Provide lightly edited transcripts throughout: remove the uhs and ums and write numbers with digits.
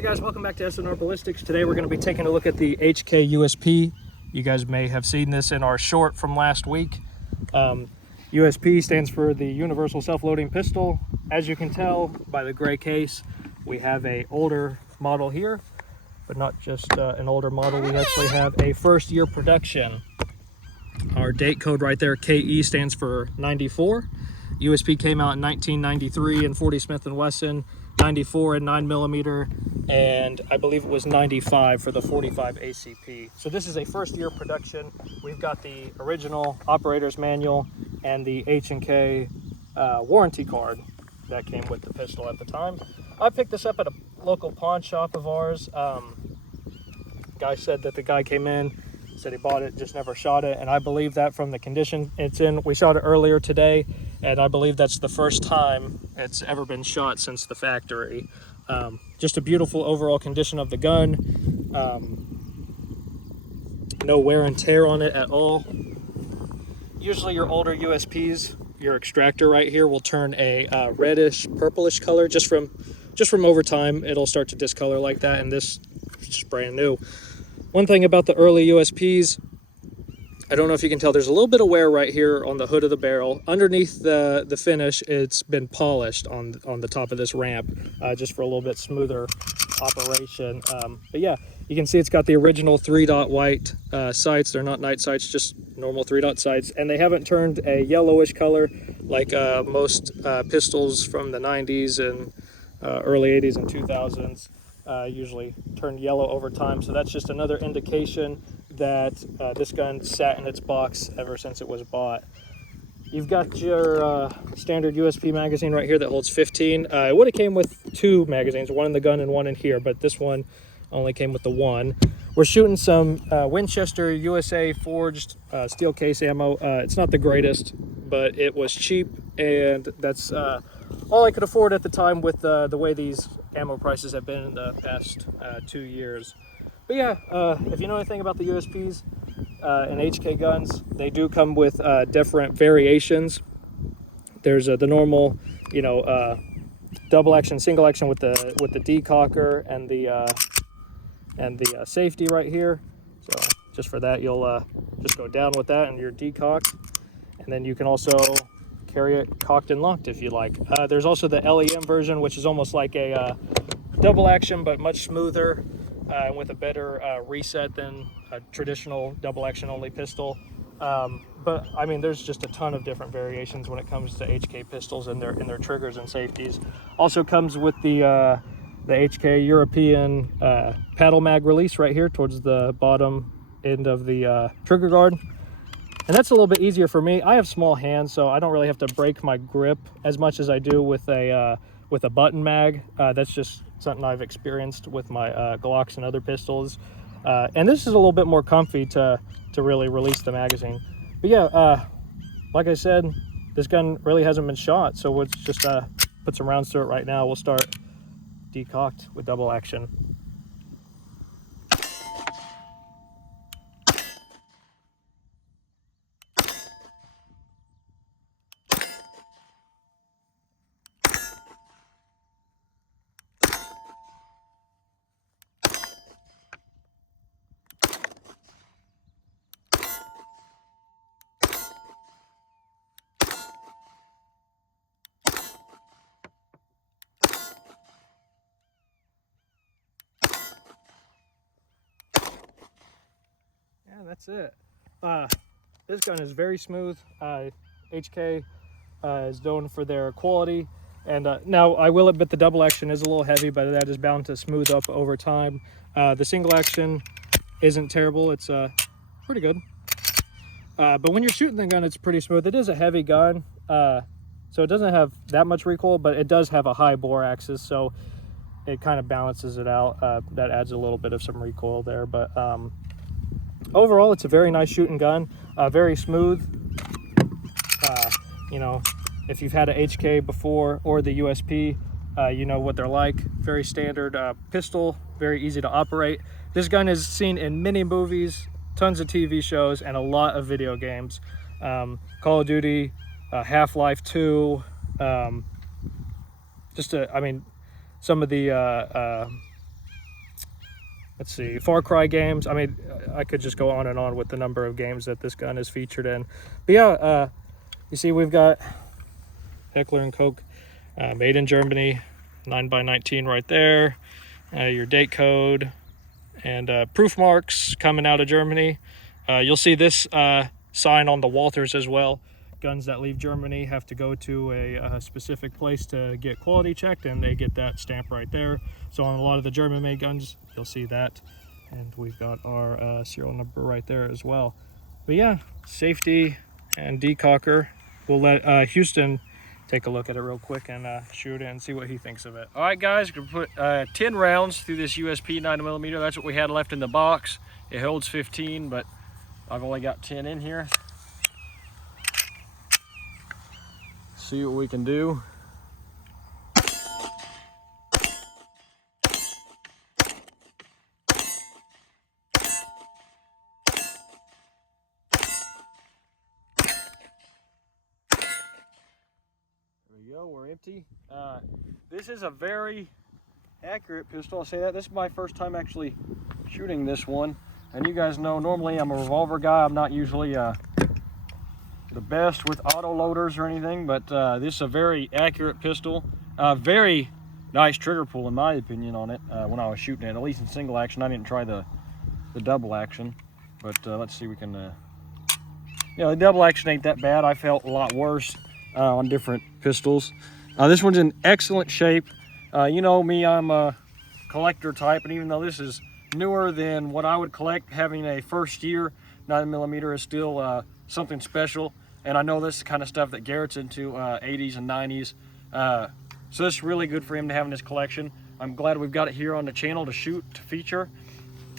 Hey guys, welcome back to SNR Ballistics. Today we're going to be taking a look at the HK USP. You guys may have seen this in our short from last week. USP stands for the Universal Self-Loading Pistol. As you can tell by the gray case, we have a older model here, but not just an older model. We actually have a first year production. Our date code right there, KE, stands for 94. USP came out in 1993 in 40 Smith & Wesson, 94 in 9mm, and I believe it was 95 for the 45 ACP. So this is a first year production. We've got the original operator's manual and the H&K warranty card that came with the pistol at the time. I picked this up at a local pawn shop of ours. Guy said that the guy came in, said he bought it, just never shot it, and I believe that from the condition it's in. We shot it earlier today, and I believe that's the first time it's ever been shot since the factory. Just a beautiful overall condition of the gun. No wear and tear on it at all. Usually your older USPs, your extractor right here will turn a reddish purplish color just from over time. It'll start to discolor like that, and this is just brand new. One thing about the early USPs, I don't know if you can tell, there's a little bit of wear right here on the hood of the barrel. Underneath the finish, it's been polished on the top of this ramp, just for a little bit smoother operation. But yeah, you can see it's got the original 3-dot white sights. They're not night sights, just normal 3-dot sights. And they haven't turned a yellowish color like most pistols from the 90s and early 80s and 2000s. Usually turned yellow over time, so that's just another indication that this gun sat in its box ever since it was bought. You've got your standard USP magazine right here that holds 15. It would have came with 2 magazines, one in the gun and one in here, but this one only came with the one. We're shooting some Winchester USA forged steel case ammo. It's not the greatest, but it was cheap, and that's all I could afford at the time with the way these ammo prices have been in the past 2 years. But yeah, if you know anything about the USPs and HK guns, they do come with different variations. There's the normal, double action, single action with the decocker and the safety right here. So just for that, you'll just go down with that and you're decocked, and then you can also carry it cocked and locked if you like. There's also the LEM version, which is almost like a double action but much smoother and with a better reset than a traditional double action only pistol. But I mean, there's just a ton of different variations when it comes to HK pistols and their triggers and safeties. Also comes with the HK European paddle mag release right here towards the bottom end of the trigger guard. And that's a little bit easier for me. I have small hands, so I don't really have to break my grip as much as I do with a button mag. That's just something I've experienced with my Glocks and other pistols. And this is a little bit more comfy to really release the magazine. But yeah, like I said, this gun really hasn't been shot, so let's just put some rounds through it right now. We'll start decocked with double action. Yeah, that's it. This gun is very smooth. HK is known for their quality, and now I will admit the double action is a little heavy, but that is bound to smooth up over time. The single action isn't terrible. It's pretty good. But when you're shooting the gun, it's pretty smooth. It is a heavy gun, so it doesn't have that much recoil, but it does have a high bore axis, so it kind of balances it out. That adds a little bit of some recoil there, but overall, it's a very nice shooting gun, very smooth. If you've had a HK before or the USP, you know what they're like. Very standard pistol, very easy to operate. This gun is seen in many movies, tons of TV shows, and a lot of video games. Call of Duty, Half-Life 2, some of the let's see, Far Cry games. I mean, I could just go on and on with the number of games that this gun is featured in. But yeah, you see we've got Heckler Koch, made in Germany, 9x19 right there. Your date code and proof marks coming out of Germany. You'll see this sign on the Walthers as well. Guns that leave Germany have to go to a specific place to get quality checked, and they get that stamp right there. So on a lot of the German-made guns, you'll see that. And we've got our serial number right there as well. But yeah, safety and decocker. We'll let Houston take a look at it real quick and shoot it and see what he thinks of it. All right, guys, we're gonna put 10 rounds through this USP 9mm. That's what we had left in the box. It holds 15, but I've only got 10 in here. See what we can do. There we go, we're empty. This is a very accurate pistol. I'll say that. This is my first time actually shooting this one. And you guys know, normally I'm a revolver guy. I'm not usually the best with auto loaders or anything, but this is a very accurate pistol. Very nice trigger pull in my opinion on it when I was shooting it, at least in single action. I didn't try the double action, but let's see, we can, you know, the double action ain't that bad. I felt a lot worse on different pistols. This one's in excellent shape. You know me, I'm a collector type, and even though this is newer than what I would collect, having a first year 9mm is still something special. And I know this is the kind of stuff that Garrett's into, 80s and 90s. So it's really good for him to have in his collection. I'm glad we've got it here on the channel to shoot, to feature.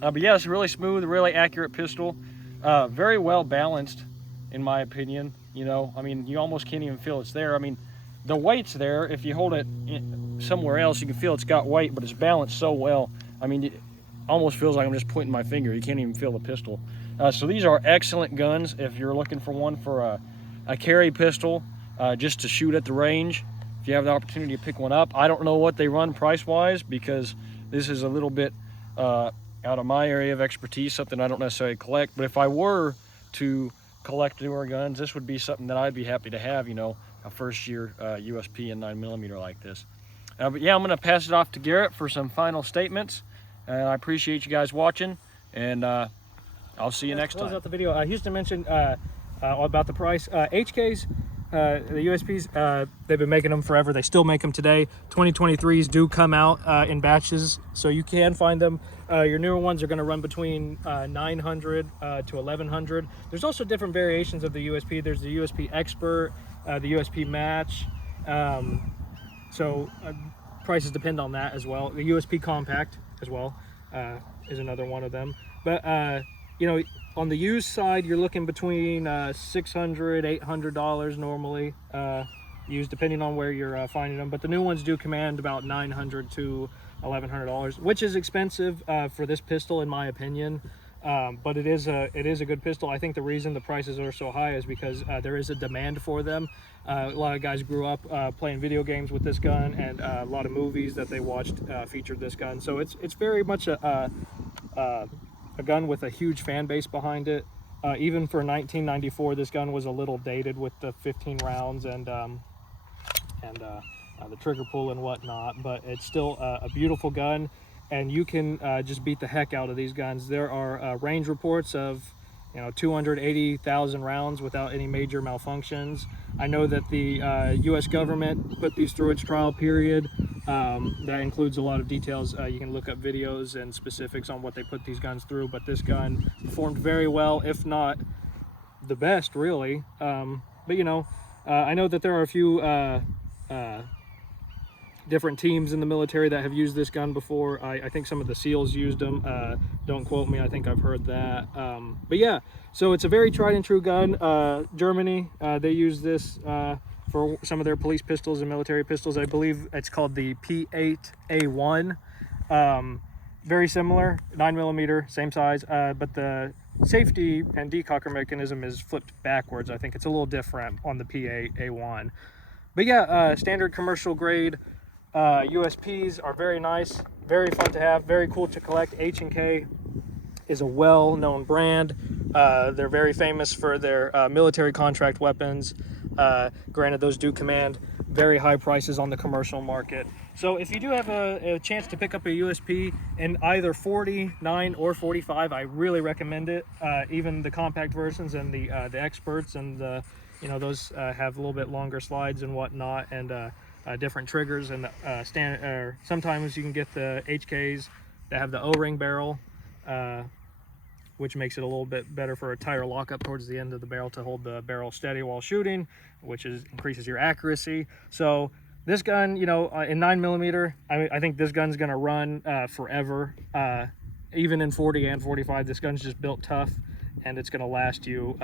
But yeah, it's a really smooth, really accurate pistol. Very well balanced, in my opinion. You know, I mean, you almost can't even feel it's there. I mean, the weight's there. If you hold it somewhere else, you can feel it's got weight, but it's balanced so well. I mean, it almost feels like I'm just pointing my finger. You can't even feel the pistol. So these are excellent guns if you're looking for one for a carry pistol, just to shoot at the range. If you have the opportunity to pick one up, I don't know what they run price-wise, because this is a little bit out of my area of expertise, something I don't necessarily collect. But if I were to collect newer guns, this would be something that I'd be happy to have, you know, a first-year USP and 9mm like this. But yeah, I'm going to pass it off to Garrett for some final statements. And I appreciate you guys watching, and I'll see you next time. Close out the video. Houston mentioned about the price. HKs, the USPs, they've been making them forever. They still make them today. 2023s do come out in batches, so you can find them. Your newer ones are going to run between 900 to 1100. There's also different variations of the USP. There's the USP Expert, the USP Match. So prices depend on that as well. The USP Compact as well is another one of them. But you know, on the used side, you're looking between $600, $800 normally used, depending on where you're finding them. But the new ones do command about $900 to $1,100, which is expensive for this pistol, in my opinion. But it is a good pistol. I think the reason the prices are so high is because there is a demand for them. A lot of guys grew up playing video games with this gun, and a lot of movies that they watched featured this gun. So it's very much a gun with a huge fan base behind it. Even for 1994, this gun was a little dated with the 15 rounds and the trigger pull and whatnot, but it's still a beautiful gun, and you can just beat the heck out of these guns. There are range reports of 280,000 rounds without any major malfunctions. I know that the U.S. government put these through its trial period. That includes a lot of details. You can look up videos and specifics on what they put these guns through, but this gun performed very well, if not the best, really. But I know that there are a few different teams in the military that have used this gun before. I think some of the SEALs used them. Don't quote me, I think I've heard that. But yeah, so it's a very tried and true gun. Germany, they use this for some of their police pistols and military pistols. I believe it's called the P8A1. Very similar, 9mm, same size, but the safety and decocker mechanism is flipped backwards. I think it's a little different on the P8A1. But yeah, standard commercial grade USPs are very nice, very fun to have, very cool to collect. H&K is a well-known brand. They're very famous for their military contract weapons. Granted, those do command very high prices on the commercial market. So if you do have a chance to pick up a USP in either 49 or 45, I really recommend it. Even the compact versions and the experts and the, those have a little bit longer slides and whatnot, and different triggers, and sometimes you can get the HKs that have the O-ring barrel, which makes it a little bit better for a tighter lockup towards the end of the barrel to hold the barrel steady while shooting, which increases your accuracy. So this gun, in 9mm, I think this gun's gonna run forever. Even in 40 and 45, this gun's just built tough, and it's gonna last you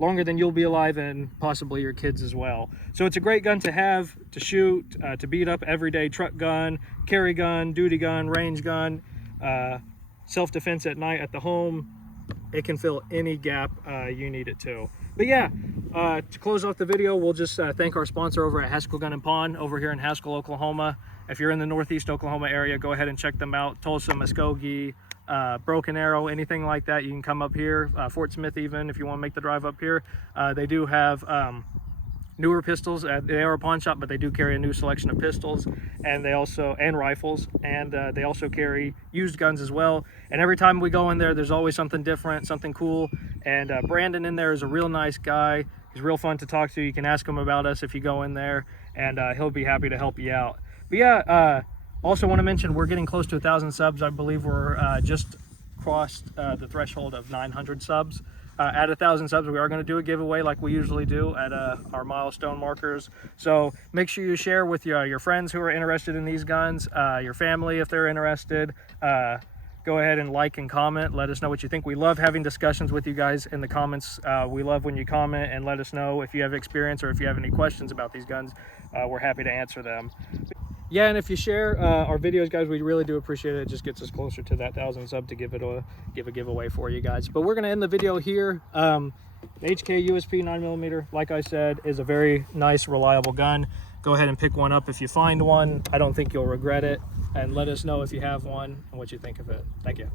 longer than you'll be alive, and possibly your kids as well. So it's a great gun to have, to shoot, to beat up everyday truck gun, carry gun, duty gun, range gun, self-defense at night at the home. It can fill any gap you need it to. But yeah, to close off the video, we'll just thank our sponsor over at Haskell Gun & Pawn over here in Haskell, Oklahoma. If you're in the Northeast Oklahoma area, go ahead and check them out. Tulsa, Muskogee, Broken Arrow, anything like that, you can come up here. Fort Smith even, if you want to make the drive up here. They do have newer pistols. They are a pawn shop, but they do carry a new selection of pistols, and rifles, and they also carry used guns as well. And every time we go in there, there's always something different, something cool. And Brandon in there is a real nice guy. He's real fun to talk to. You can ask him about us if you go in there, and he'll be happy to help you out. But yeah, also want to mention we're getting close to 1,000 subs. I believe we're just crossed the threshold of 900 subs. At 1,000 subs, we are going to do a giveaway like we usually do at our milestone markers. So make sure you share with your friends who are interested in these guns, your family if they're interested. Go ahead and like and comment. Let us know what you think. We love having discussions with you guys in the comments. We love when you comment and let us know if you have experience or if you have any questions about these guns. We're happy to answer them. Yeah, and if you share our videos, guys, we really do appreciate it. It just gets us closer to that 1,000 sub to give a giveaway for you guys. But we're going to end the video here. The HK USP 9mm, like I said, is a very nice, reliable gun. Go ahead and pick one up if you find one. I don't think you'll regret it. And let us know if you have one and what you think of it. Thank you.